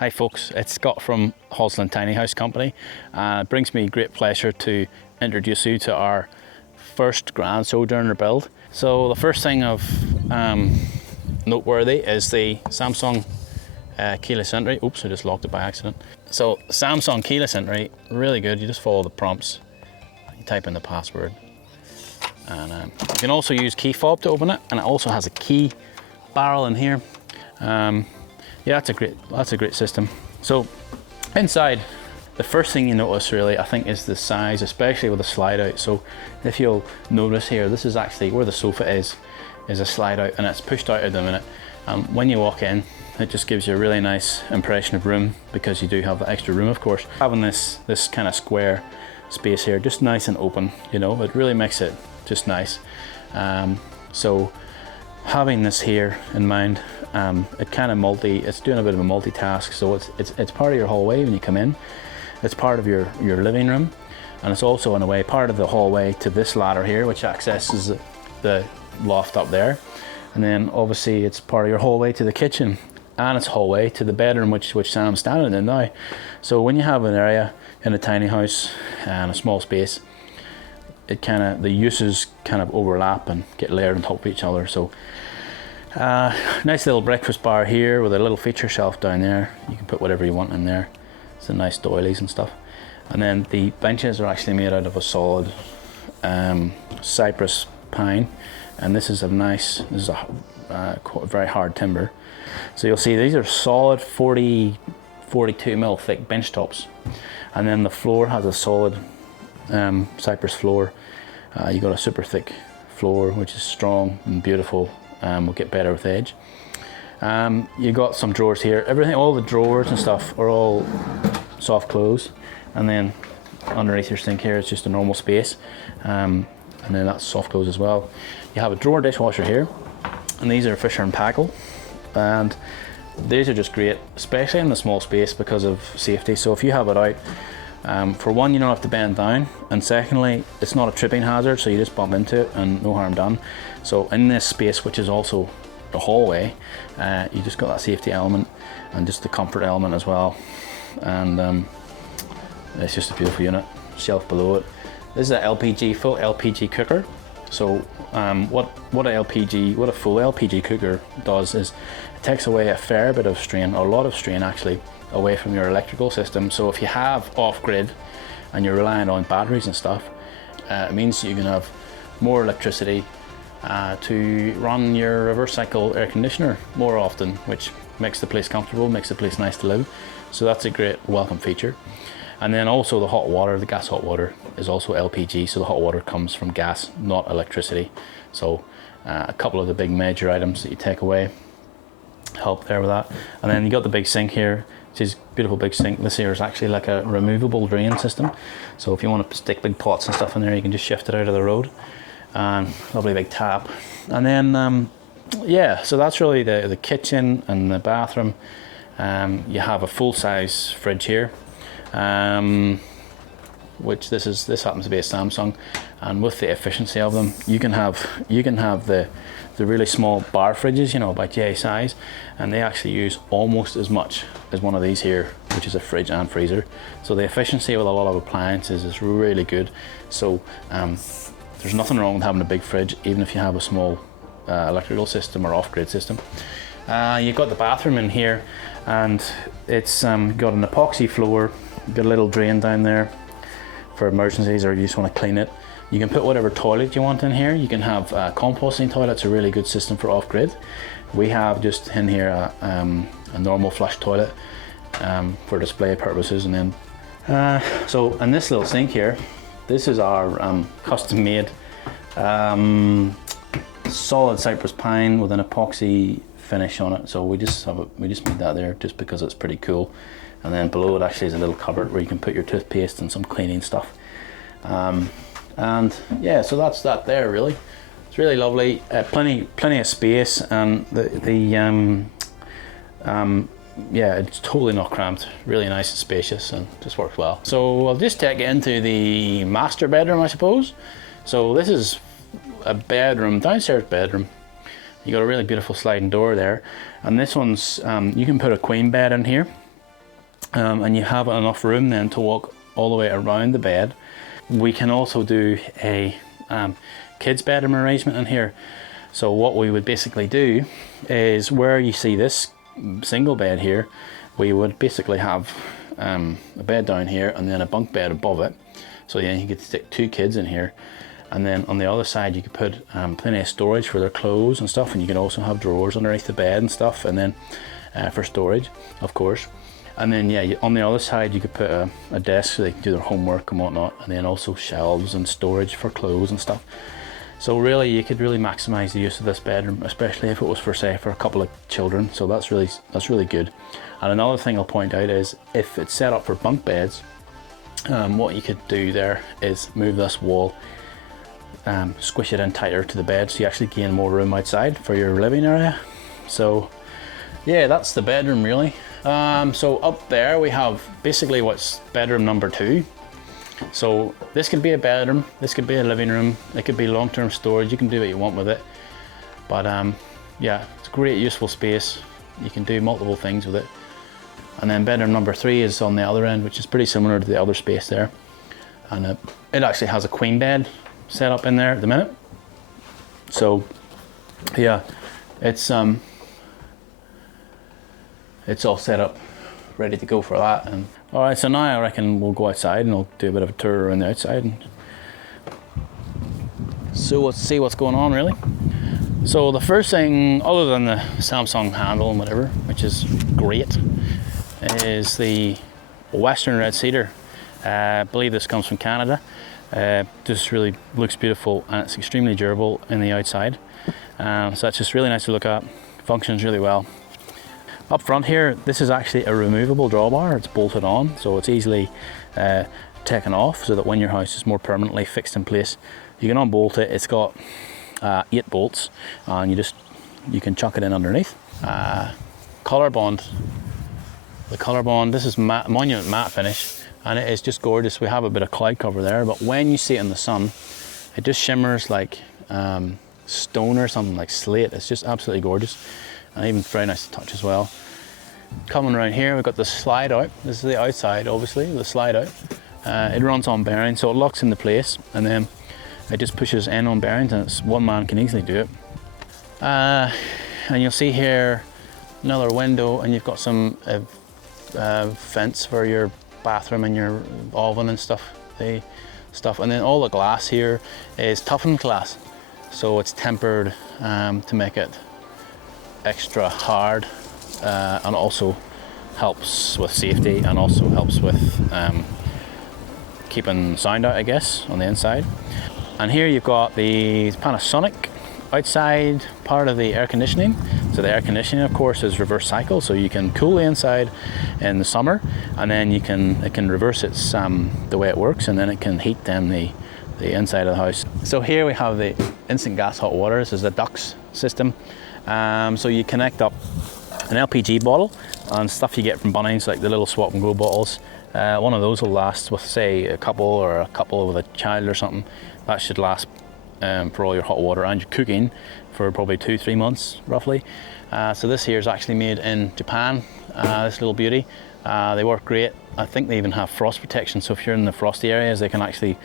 Hi folks, it's Scott from Hoslin Tiny House Company. It brings me great pleasure to introduce you to our first grand Sojourner build. So the first thing of noteworthy is the Samsung keyless entry. Oops, I just locked it by accident. So Samsung keyless entry, really good. You just follow the prompts, you type in the password. And you can also use key fob to open it, and it also has a key barrel in here. Yeah, that's a great system. So inside, the first thing you notice really, I think, is the size, especially with the slide out. So if you'll notice here, this is actually where the sofa is a slide out, and it's pushed out at the minute. When you walk in, it just gives you a really nice impression of room, because you do have the extra room, of course. Having this kind of square space here, just nice and open, you know, it really makes it just nice. So having this here in mind, it kind of it's doing a bit of a multitask. So it's part of your hallway when you come in. It's part of your living room, and it's also in a way part of the hallway to this ladder here, which accesses the loft up there. And then obviously it's part of your hallway to the kitchen, and it's hallway to the bedroom, which Sam's standing in now. So when you have an area in a tiny house and a small space, the uses kind of overlap and get layered on top of each other. So nice little breakfast bar here with a little feature shelf down there. You can put whatever you want in there. Some nice doilies and stuff. And then the benches are actually made out of a solid cypress pine, and this is a very hard timber. So you'll see these are solid 42 mil thick bench tops, and then the floor has a solid cypress floor. You got a super thick floor, which is strong and beautiful. Will get better with age. You got some drawers here. All the drawers and stuff are all soft close, and then underneath your sink here is just a normal space, and then that's soft close as well. You have a drawer dishwasher here, and these are Fisher and Paykel, and these are just great, especially in the small space because of safety. So if you have it out, for one, you don't have to bend down, and secondly, it's not a tripping hazard, so you just bump into it and no harm done. So in this space, which is also the hallway, you just got that safety element and just the comfort element as well. And it's just a beautiful unit. Shelf below it. This is a full LPG cooker. So what a full LPG cooker does is it takes away a fair bit of strain, a lot of strain actually, away from your electrical system. So if you have off-grid and you're relying on batteries and stuff, it means you can have more electricity to run your reverse cycle air conditioner more often, which makes the place comfortable, makes the place nice to live. So that's a great welcome feature. And then also the hot water, the gas hot water is also LPG, so the hot water comes from gas, not electricity. So a couple of the big major items that you take away help there with that. And then you got the big sink here, which is a beautiful big sink. This here is actually like a removable drain system. So if you want to stick big pots and stuff in there, you can just shift it out of the road. Lovely big tap. And then yeah, so that's really the kitchen and the bathroom. You have a full-size fridge here, which this happens to be a Samsung, and with the efficiency of them, you can have the really small bar fridges, you know, about yay size, and they actually use almost as much as one of these here, which is a fridge and freezer. So the efficiency with a lot of appliances is really good. So there's nothing wrong with having a big fridge, even if you have a small electrical system or off-grid system. You've got the bathroom in here, and it's got an epoxy floor. You've got a little drain down there for emergencies, or you just want to clean it. You can put whatever toilet you want in here. You can have composting toilets, a really good system for off-grid. We have just in here a normal flush toilet for display purposes. And then so in this little sink here, this is our custom made solid cypress pine with an epoxy finish on it. So we just made that there just because it's pretty cool. And then below it actually is a little cupboard where you can put your toothpaste and some cleaning stuff. And yeah, so that's that there really. It's really lovely. Plenty of space, and yeah, it's totally not cramped. Really nice and spacious, and just works well. So I'll just take you into the master bedroom, I suppose. So this is a bedroom, downstairs bedroom. You got a really beautiful sliding door there, and this one's you can put a queen bed in here. and you have enough room then to walk all the way around the bed. We can also do a kids bedroom arrangement in here. So what we would basically do is, where you see this single bed here, we would basically have a bed down here and then a bunk bed above it. So then you could stick 2 kids in here, and then on the other side you could put plenty of storage for their clothes and stuff, and you can also have drawers underneath the bed and stuff, and then for storage, of course. And then yeah, on the other side you could put a desk so they can do their homework and whatnot, and then also shelves and storage for clothes and stuff. So really, you could really maximise the use of this bedroom, especially if it was for, say, for a couple of children. So that's really good. And another thing I'll point out is, if it's set up for bunk beds, what you could do there is move this wall, squish it in tighter to the bed, so you actually gain more room outside for your living area. So yeah, that's the bedroom really. So up there we have basically what's bedroom number 2. So this could be a bedroom, this could be a living room, it could be long-term storage. You can do what you want with it, but yeah, it's a great useful space. You can do multiple things with it. And then bedroom number 3 is on the other end, which is pretty similar to the other space there, and it actually has a queen bed set up in there at the minute. So yeah, it's all set up, ready to go for that. And all right, so now I reckon we'll go outside and I'll do a bit of a tour around the outside, and so let's see what's going on really. So the first thing, other than the Samsung handle and whatever, which is great, is the Western Red Cedar. I believe this comes from Canada. Just really looks beautiful, and it's extremely durable in the outside. So that's just really nice to look at. Functions really well. Up front here, this is actually a removable drawbar. It's bolted on, so it's easily taken off, so that when your house is more permanently fixed in place, you can unbolt it. It's got 8 bolts, and you can chuck it in underneath. Colour bond. The colour bond, this is Monument matte finish, and it is just gorgeous. We have a bit of cloud cover there, but when you see it in the sun, it just shimmers like stone or something, like slate. It's just absolutely gorgeous, and even very nice to touch as well. Coming around here, we've got the slide out. This is the outside, obviously, the slide out. It runs on bearings, so it locks into place, and then it just pushes in on bearings, and one man can easily do it. And you'll see here another window, and you've got some vents for your bathroom and your oven and stuff. And then all the glass here is toughened glass, so it's tempered to make it extra hard, and also helps with safety, and also helps with keeping sound out, I guess, on the inside. And here you've got the Panasonic outside part of the air conditioning. So the air conditioning, of course, is reverse cycle, so you can cool the inside in the summer, and then it can reverse its the way it works, and then it can heat then the inside of the house. So here we have the instant gas hot water. This is the ducts system. So you connect up an LPG bottle and stuff you get from Bunnings, like the little swap and go bottles. One of those will last with, say, a couple with a child or something. That should last for all your hot water and your cooking for probably 2-3 months roughly. So this here is actually made in Japan, this little beauty. They work great. I think they even have frost protection, so if you're in the frosty areas, they can actually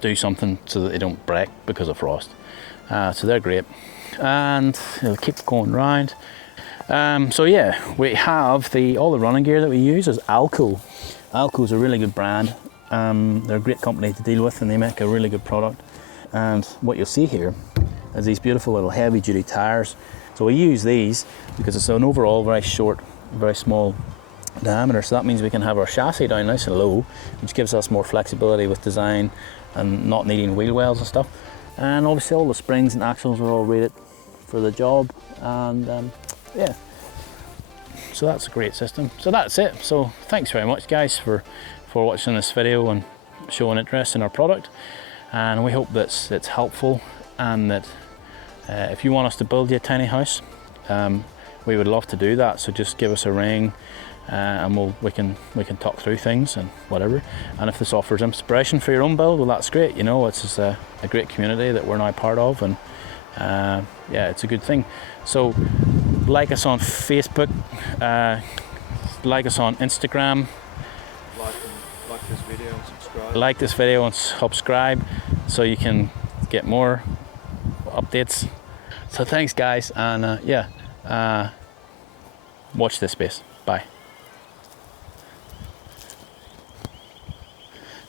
do something so that they don't break because of frost. So they're great, and it'll keep going round. So yeah, we have all the running gear that we use is Alco. Alco's a really good brand. They're a great company to deal with, and they make a really good product. And what you'll see here is these beautiful little heavy duty tires. So we use these because it's an overall very short, very small diameter, so that means we can have our chassis down nice and low, which gives us more flexibility with design and not needing wheel wells and stuff. And obviously all the springs and axles are all rated for the job, and yeah, so that's a great system. So that's it. So thanks very much guys for watching this video and showing interest in our product, and we hope that it's helpful, and that if you want us to build you a tiny house, we would love to do that. So just give us a ring, and we can talk through things and whatever. And if this offers inspiration for your own build, well, that's great. You know, it's just a great community that we're now part of, and yeah, it's a good thing. So like us on Facebook, like us on Instagram. Like this video and subscribe. Like this video and subscribe so you can get more updates. So thanks guys, and watch this space. Bye.